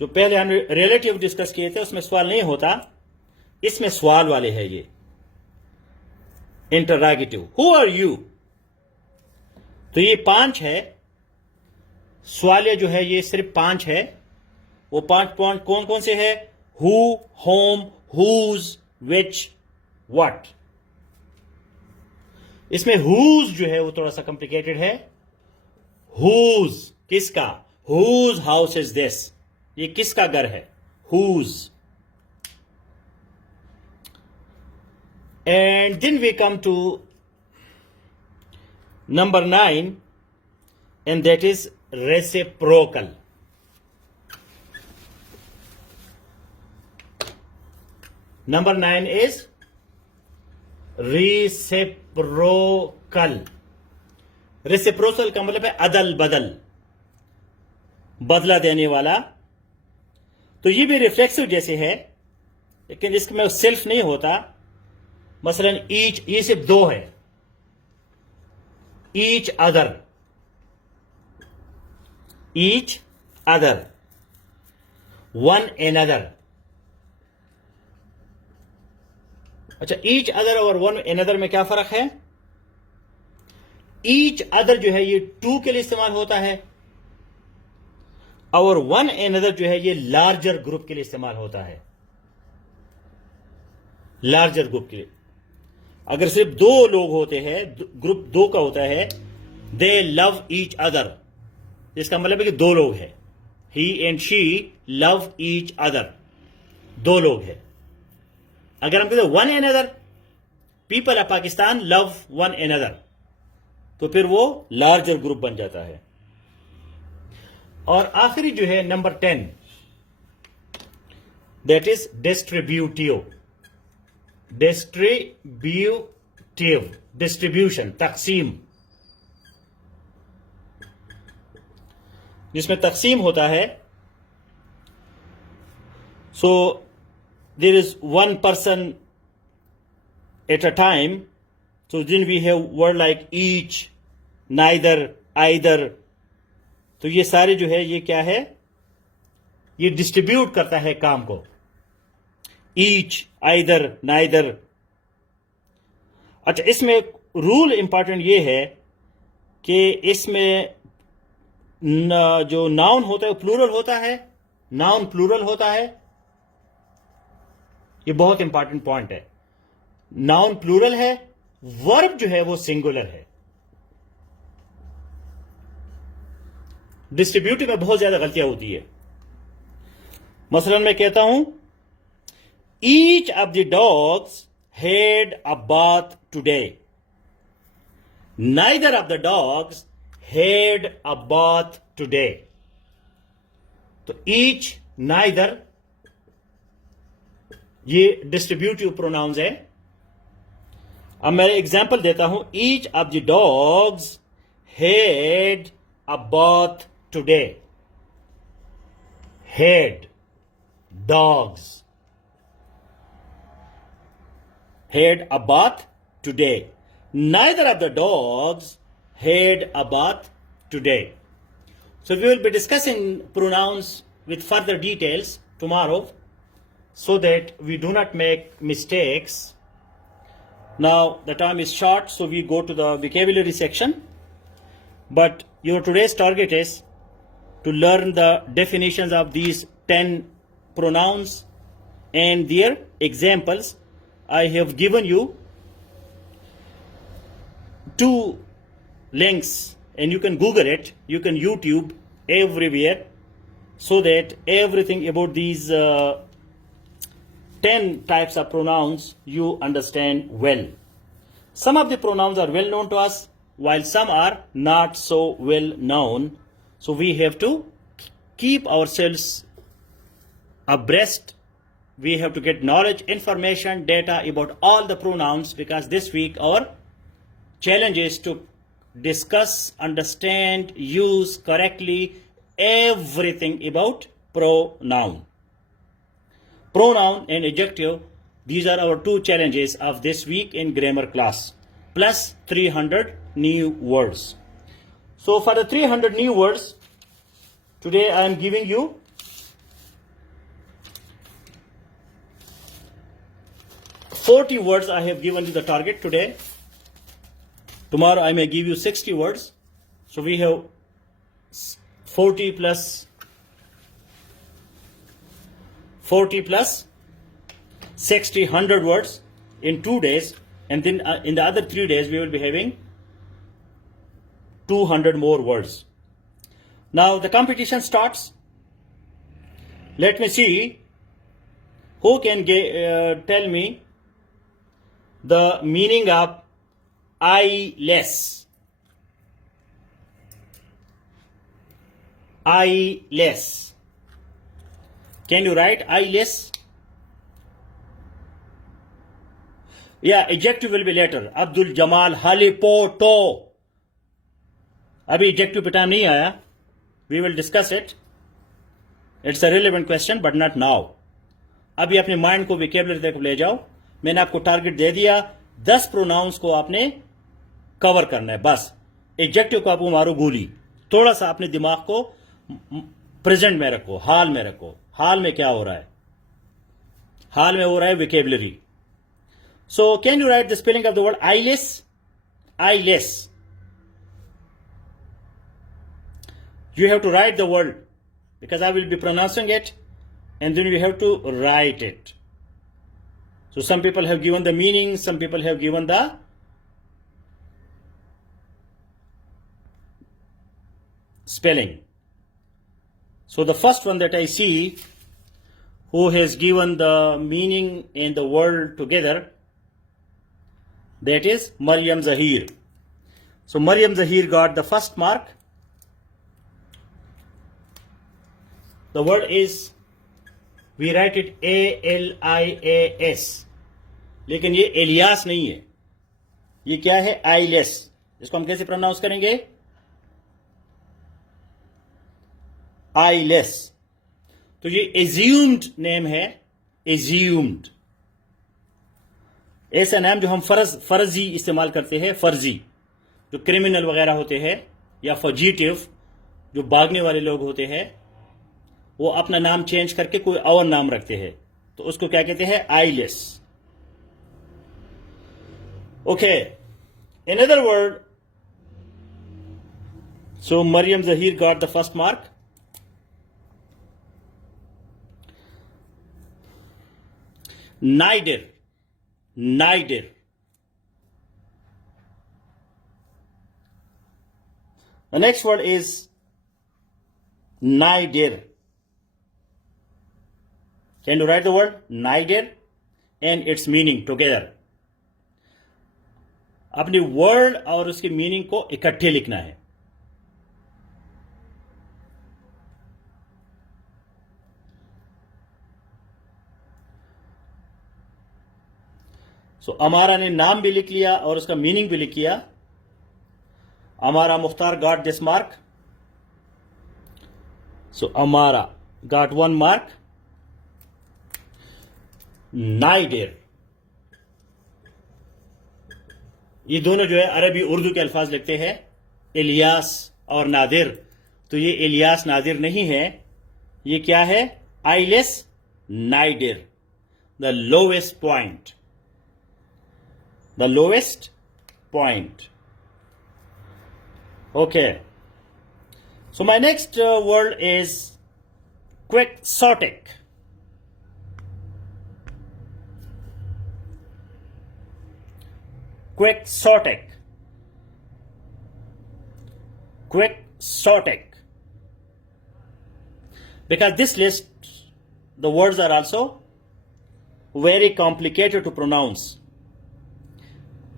जो पहले हमने रिलेटिव डिस्कस किए थे उसमें सवाल नहीं होता, इसमें सवाल वाले हैं ये इंटररोगेटिव। हु आर यू, तो ये 5 है। सवालिया जो है ये सिर्फ 5 है। वो 5 पॉइंट कौन कौन से है? Who, whom, whose, which, what. इसमें हुज जो है वो थोड़ा सा कॉम्प्लिकेटेड है। हुज किसका? हुज हाउस इज दिस, ये किसका घर है? Whose. And then we come to number 9 and that is reciprocal. Number 9 is reciprocal. Reciprocal का मतलब है अदल बदल, बदला देने वाला। तो ये भी रिफ्लेक्सिव जैसे है, लेकिन इसमें सेल्फ नहीं होता। मसलन ईच, ये सिर्फ 2 है। Each other, each other, one another. अच्छा, ईच अदर और वन एनदर में क्या फर्क है? ईच अदर जो है ये 2 के लिए इस्तेमाल होता है, और वन एनदर जो है ये लार्जर ग्रुप के लिए इस्तेमाल होता है। लार्जर ग्रुप के लिए अगर सिर्फ 2 लोग होते हैं, ग्रुप 2 का होता है, दे लव ईच अदर, इसका मतलब है कि 2 लोग हैं। He and she love each other, 2 लोग हैं। अगर हम कहते हैं one another, people of Pakistan love one another, तो फिर वो लार्जर ग्रुप बन जाता है। और आखिरी जो है number 10, that is distributive. Distributive, distribution, तकसीम, जिसमें तकसीम होता है। So there is one person at a time, so then we have word like each, neither, either। तो ये सारे जो है ये क्या है? ये डिस्ट्रीब्यूट करता है काम को. Each, either, neither. अच्छा, इसमें रूल इंपॉर्टेंट ये है कि इसमें जो नाउन होता है वो प्लूरल होता है. नाउन प्लूरल होता है. ये बहुत इंपॉर्टेंट पॉइंट है. नाउन प्लूरल है, वर्ब जो है वो सिंगुलर है. डिस्ट्रीब्यूटिव में बहुत ज्यादा गलतियां होती है. मसलन मैं कहता हूं each of the dogs had a bath today. Neither of the dogs had a bath today. तो ईच, नाइदर, ये डिस्ट्रीब्यूटिव प्रोनाउंस है. अब मैं एग्जांपल देता हूं. Each of the dogs had a bath today. Had, dogs had a bath today. Neither of the dogs had a bath today. So we will be discussing pronouns with further details tomorrow so that we do not make mistakes. Now the time is short, so we go to the vocabulary section. But your today's target is to learn the definitions of these 10 pronouns and their examples. I have given you 2 links and you can Google it, you can YouTube everywhere, so that everything about these 10 types of pronouns you understand well. Some of the pronouns are well known to us, while some are not so well known. So we have to keep ourselves abreast. We have to get knowledge, information, data about all the pronouns, because this week our challenge is to discuss, understand, use correctly everything about pronoun. Pronoun and adjective, these are our 2 challenges of this week in grammar class, plus 300 new words. So for the 300 new words, today I am giving you 40 words. I have given you the target today. Tomorrow I may give you 60 words. So we have 40 plus 60, 100 words in 2 days. And then in the other 3 days we will be having 200 more words. Now the competition starts. Let me see who can tell me the meaning of eyeless. Eyeless. Can you write eyeless? Yeah, adjective will be later. Abdul Jamal Halipoto. अभी adjective पे टाइम नहीं आया. We will discuss it. It's a relevant question, but not now. अभी अपने माइंड को vocabulary तक ले जाओ. मैंने आपको टारगेट दे दिया. 10 प्रोनाउंस को आपने कवर करना है. बस एडजेक्टिव को आपको मारो गोली. थोड़ा सा अपने दिमाग को प्रेजेंट में रखो, हाल में रखो. हाल में क्या हो रहा है? हाल में हो रहा है vocabulary. So can you write the spelling of the word eyeless? Eyeless. You have to write the word, because I will be pronouncing it, and then you have to write it. So some people have given the meaning, some people have given the spelling. So the first one that I see who has given the meaning and the word together, that is Maryam Zahir. So Maryam Zahir got the first mark. The word is, we write it ALIAS, लेकिन ये एलियास नहीं है. ये क्या है? आईलेस. इसको हम कैसे प्रोनाउंस करेंगे? आईलेस. तो ये एज्यूम्ड नेम है. एज्यूम्ड ऐसा नाम जो हम फर्जी इस्तेमाल करते हैं. फर्जी जो क्रिमिनल वगैरह होते हैं, या फजीटिव जो भागने वाले लोग होते हैं, वो अपना नाम चेंज करके कोई और नाम रखते हैं, तो उसको क्या कहते हैं? Eyeless. Okay, another word. So Maryam Zahir got the first mark. Nider. Nider. The next word is Nider. Can you write the word Nider and its meaning together? अपनी वर्ड और उसकी मीनिंग को इकट्ठे लिखना है. सो अमारा ने नाम भी लिख लिया और उसका मीनिंग भी लिख लिया. अमारा मुख्तार गॉट दिस मार्क. सो अमारा गॉट 1 मार्क. नाइडेर, ये दोनों जो है अरबी उर्दू के अल्फाज लिखते हैं, इलियास और नादिर. तो ये इलियास नादिर नहीं है, ये क्या है? आईलेस नाइडेर. The lowest point. The lowest point. Okay. So my next word is quixotic. Quixotic. Quixotic. Because this list, the words are also very complicated to pronounce.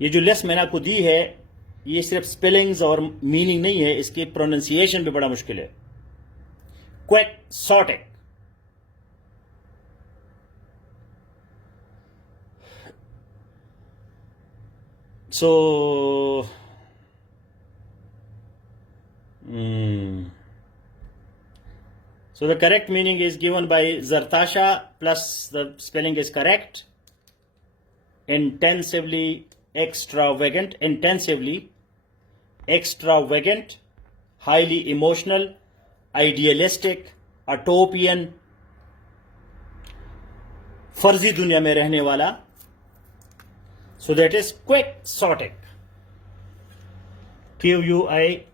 ये जो लिस्ट मैंने आपको दी है, ये सिर्फ स्पेलिंग्स और मीनिंग नहीं है, इसकी प्रोनाउंसिएशन भी बड़ा मुश्किल है. Quixotic. So the correct meaning is given by Zartasha, plus the spelling is correct. Intensively extravagant, highly emotional, idealistic, utopian, फर्जी दुनिया में रहने वाला. So that is quixotic. QUIX,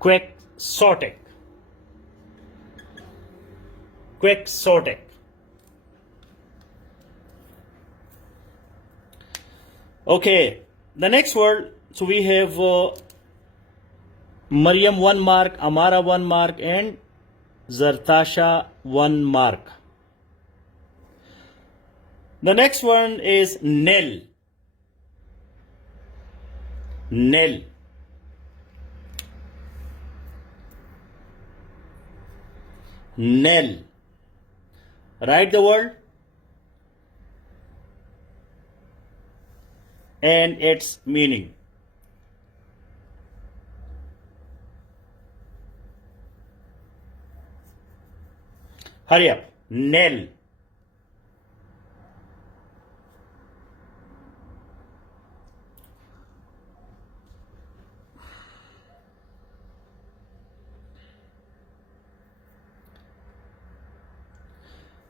quixotic. Quixotic. Okay, the next word. So we have Maryam 1 mark, Amara 1 mark, and Zartasha 1 mark. The next one is Nell. Nell. Nell. Write the word and its meaning. Hurry up. Nell.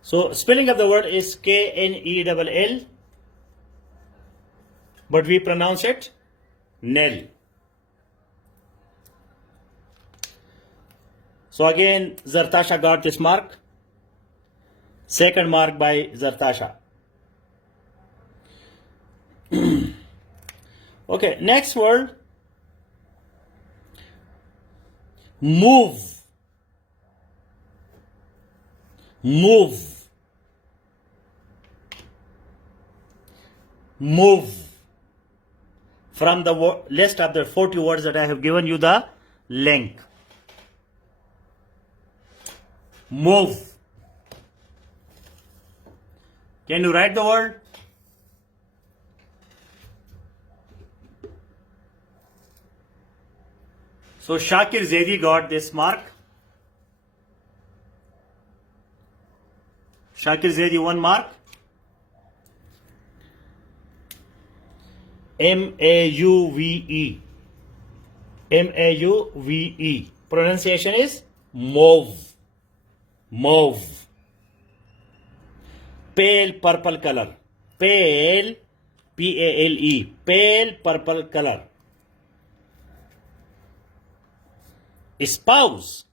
So spelling of the word is Knell, but we pronounce it Nell. So again, Zartasha got this mark. Second mark by Zartasha. Okay, next word. Move. Move. Move. From the list of the 40 words that I have given you the link. Move. Can you write the word? So Shakir Zaidi got this mark. Shakir Zaidi 1 mark. Mauve. Mauve. pronunciation is mauve. Mauve. Pale purple color. Pale, P-A-L-E. Pale purple color. Spouse.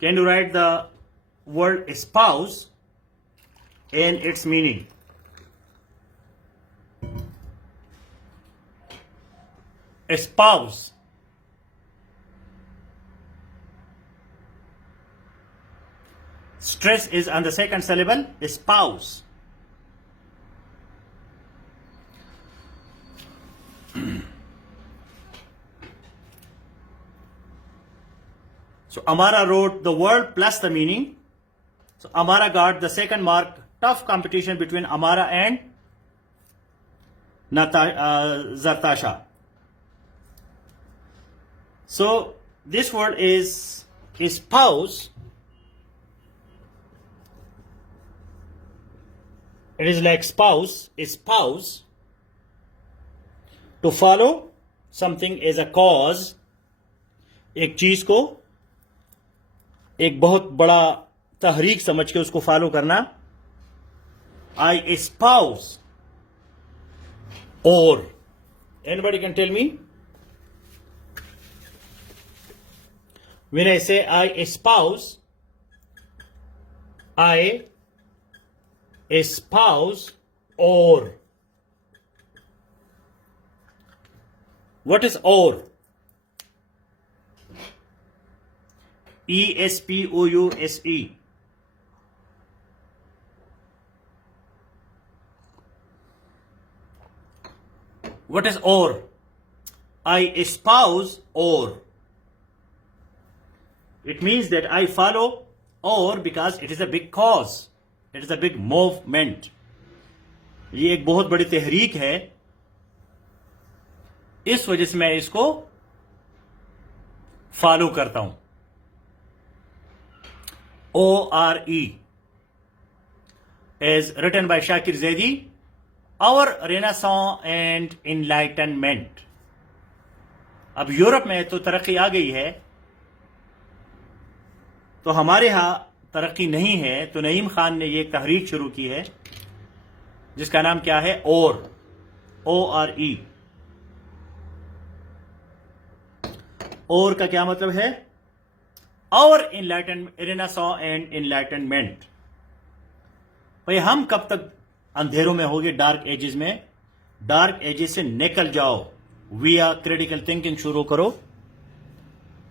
Can you write the word spouse and its meaning? Spouse. Stress is on the second syllable. Spouse. So Amara wrote the word plus the meaning. So Amara got the second mark. Tough competition between Amara and Zartasha. So this word is spouse. It is like spouse, spouse. To follow something as a cause. एक चीज को एक बहुत बड़ा तहरीक समझ के उसको फॉलो करना. I espouse. Or anybody can tell me? When I say I espouse, I espouse or. What is or? E-S-P-O-U-S-E. What is or? I espouse or. It means that I follow or because it is a big cause. It is a big movement. ये एक बहुत बड़ी तहरीक है. इस वजह से मैं इसको फॉलो करता हूं. O-R-E is written by Shakir Zaidi. Our Renaissance and Enlightenment. अब यूरोप में तो तरक्की आ गई है, तो हमारे यहां तरक्की नहीं है. तो नईम खान ने ये एक तहरीक शुरू की है जिसका नाम क्या है? और. O-R-E. और का क्या मतलब है? और Renaissance and Enlightenment. भाई हम कब तक अंधेरों में होगे? डार्क एजेस में. डार्क एजेस से निकल जाओ. वी आर क्रिटिकल थिंकिंग शुरू करो.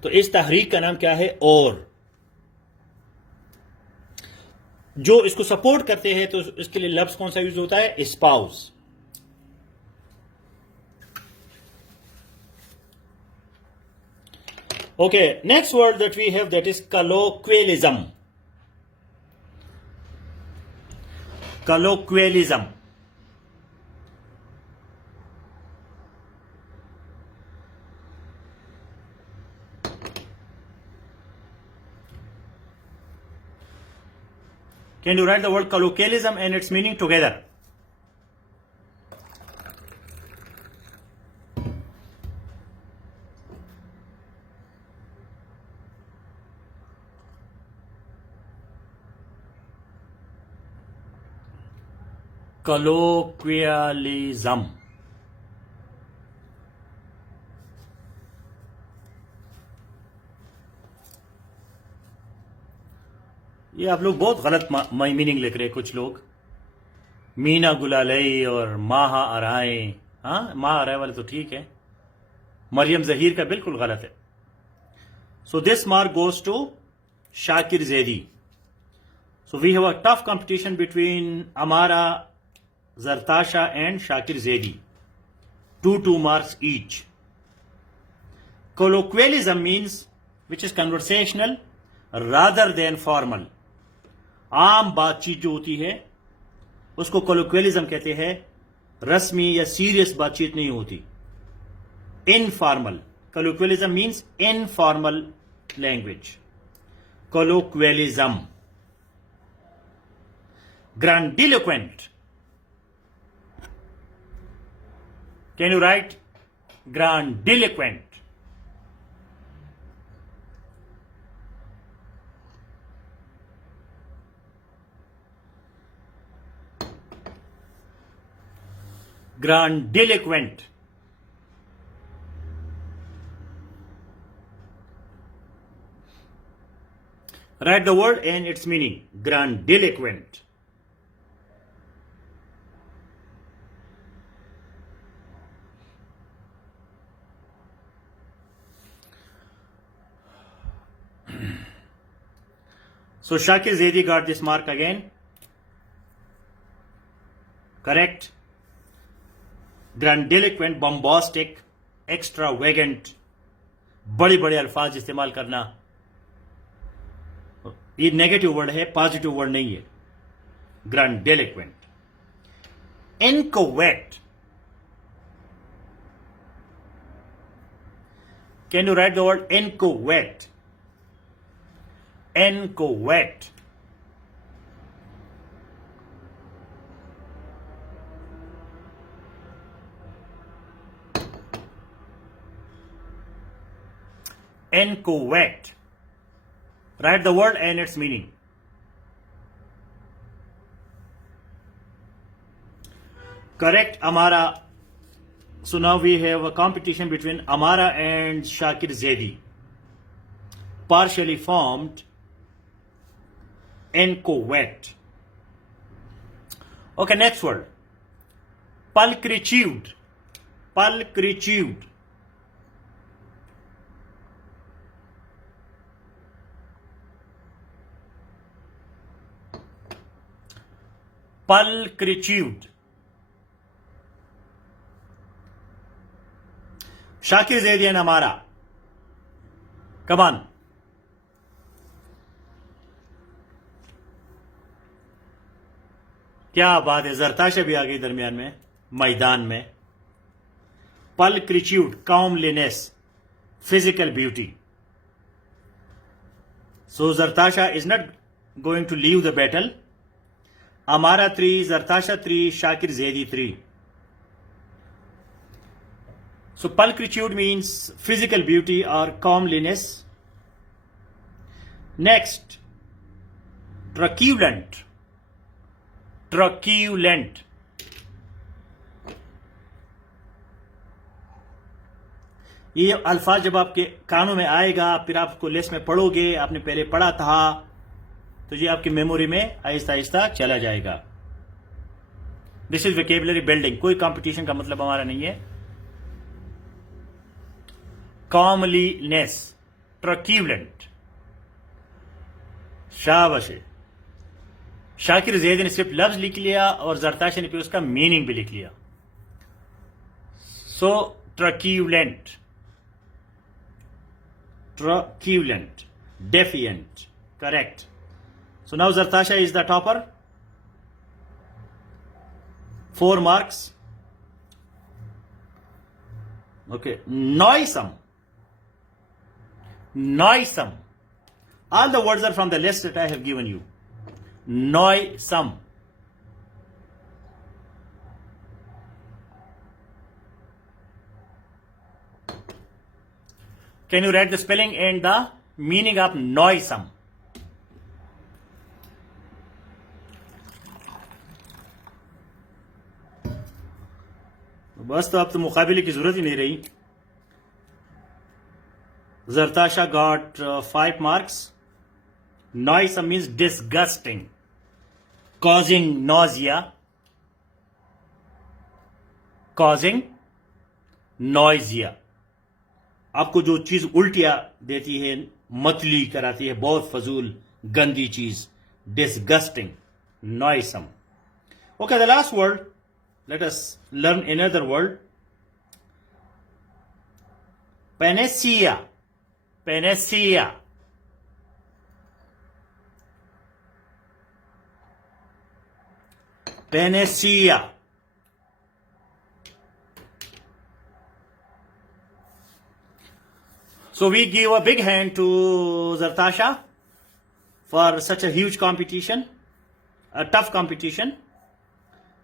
तो इस तहरीक का नाम क्या है? और. जो इसको सपोर्ट करते हैं तो इसके लिए लफ्ज कौन सा यूज होता है? Spouse. Okay, next word that we have, that is colloquialism. Colloquialism. Can you write the word colloquialism and its meaning together? Colloquialism. ये आप लोग बहुत गलत मीनिंग लिख रहे हैं. कुछ लोग मीना गुलालई और माहा आराए. हाँ, माह आराए वाले तो ठीक है. मरियम जहीर का बिल्कुल गलत है. So this mark goes to Shakir Zaidi. So we have a tough competition between Amara, Zartasha and Shakir Zaidi. 2 marks each. Colloquialism means which is conversational rather than formal. आम बातचीत जो होती है उसको colloquialism कहते हैं. रस्मी या सीरियस बातचीत नहीं होती. Informal. Colloquialism means informal language. Colloquialism. Grandiloquent. Can you write grandiloquent? Grandiloquent. Write the word and its meaning. Grandiloquent. So Shakir Zaidi got this mark again. Correct. Grandiloquent, bombastic, extravagant, बड़े बड़े अल्फाज इस्तेमाल करना. ये नेगेटिव वर्ड है, positive word नहीं है. Grandiloquent. Inchoate. Can you write the word inchoate? Inchoate. Inchoate. Write the word and its meaning. Correct, Amara. So now we have a competition between Amara and Shakir Zaidi. Partially formed. Inchoate. Okay, next word. Pulchritude. Pulchritude. Pulchritude. Shakir Zaidi and Amara. Come on. क्या बात है, जरताशा भी आ गई दरमियान में, मैदान में. Pulchritude, comeliness, physical beauty. So Zartasha is not going to leave the battle. Amara 3, Zartasha 3, Shakir Zaidi 3. So pulchritude means physical beauty or comeliness. Next, truculent. Truculent. ये अल्फाज जब आपके कानों में आएगा, फिर आपको लेस में पढ़ोगे, आपने पहले पढ़ा था, तो ये आपकी मेमोरी में आहिस्ता आहिस्ता चला जाएगा. This is vocabulary building. कोई कंपटीशन का मतलब हमारा नहीं है. कॉमलीनेस, ट्रक्यूलेंट. शाबाश. शाकिर ज़ैदी ने सिर्फ लफ्ज लिख लिया और जरताशा ने फिर उसका मीनिंग भी लिख लिया. सो ट्रक्यूलेंट, truculent, defiant. Correct. So now Zartasha is the topper. 4 marks. Okay. Noisome. Noisome. All the words are from the list that I have given you. Noisome. Can you write the spelling and the meaning of noisome? बस तो अब तो मुकाबले की जरूरत ही नहीं रही. Zartasha got 5 marks. Noisome means disgusting, causing nausea, causing nausea. आपको जो चीज उल्टियां देती है, मतली कराती है, बहुत फजूल गंदी चीज, disgusting, noisome. Okay, the last word. Let us learn another word. Panacea. Panacea. Panacea. So we give a big hand to Zartasha for such a huge competition, a tough competition.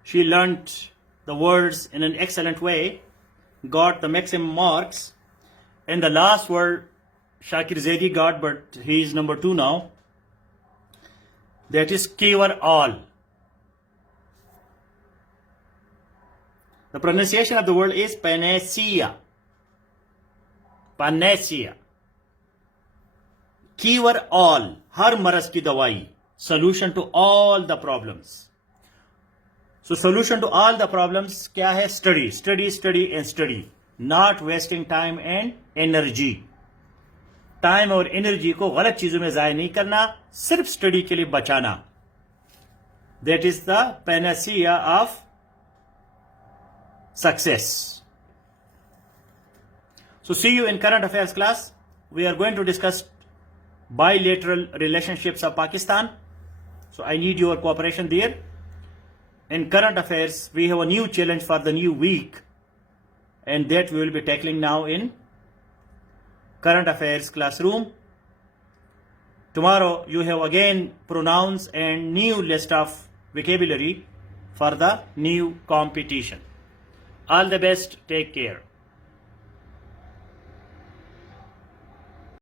She learnt the words in an excellent way, got the maximum marks, and the last word Shakir Zaidi got, but he is number 2 now. That is cover all. The pronunciation of the word is panacea. Panacea. Cure all. हर मरज की दवाई. Solution to all the problems. So solution to all the problems क्या है? Study, study, study and study. Not wasting time and energy. Time और एनर्जी को गलत चीजों में जाया नहीं करना, सिर्फ स्टडी के लिए बचाना. That is the panacea of success. So see you in current affairs class. We are going to discuss bilateral relationships of Pakistan. So I need your cooperation there. In current affairs, we have a new challenge for the new week, and that we will be tackling now in current affairs classroom. Tomorrow you have again pronouns and new list of vocabulary for the new competition. All the best. Take care.